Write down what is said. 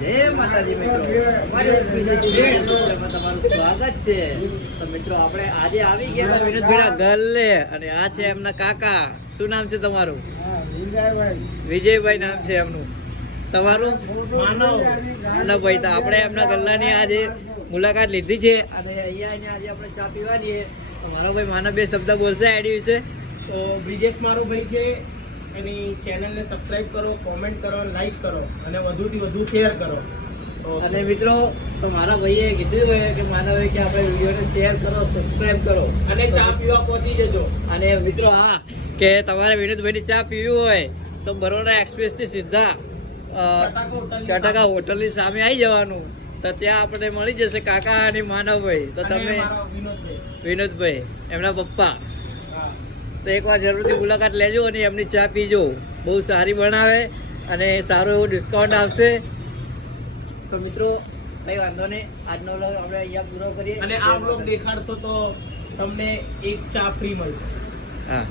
જય માતાજી મિત્રો, અમારી વિડીયોમાં તમારું સ્વાગત છે. તો મિત્રો આપણે આજે આવી ગયા વિનોદભાઈના ઘર લે, અને આ છે એમના કાકા. શું નામ છે તમારું? વિજયભાઈ નામ છે એમનું. તમારું? માનવભાઈ. તો આપણે એમના ગલ્લાની આજે મુલાકાત લીધી છે, અને અહીંયા આજે આપણે ચા પીવાની છે. તો મારો ભાઈ માનવ બે શબ્દ બોલશે આઈડી વિશે. તો બ્રિજેશ મારો ભાઈ છે, એની ચેનલને સબસ્ક્રાઇબ કરો, કોમેન્ટ કરો, લાઈક કરો અને વધુથી વધુ શેર કરો. અને મિત્રો, તો મારા ભાઈએ કીધું હોય કે માનવે કે આપણે વિડીયોને શેર કરો, સબસ્ક્રાઇબ કરો અને ચા પીવા પહોંચી જજો. અને મિત્રો, હા, કે તમારે વિનોદભાઈની ચા પીવી હોય તો બરોડા એક્સપ્રેસ થી સીધા ચટાકા હોટલની સામે આવી જવાનું. તો ત્યાં આપણે મળી જશે કાકા અને માનવભાઈ. તો તમે વિનોદભાઈ એમના પપ્પા, તો એકવાર જરૂરથી મુલાકાત લેજો અને એમની ચા પીજો. બહુ સારી બનાવે અને સારું એવું ડિસ્કાઉન્ટ આવશે. તો મિત્રો, કઈ વાંધો નહીં, આજનો વ્લોગ આપણે અહીંયા પૂરો કરીએ. અને આ વ્લોગ દેખાડશો તો તમને એક ચા ફ્રી મળશે. હા.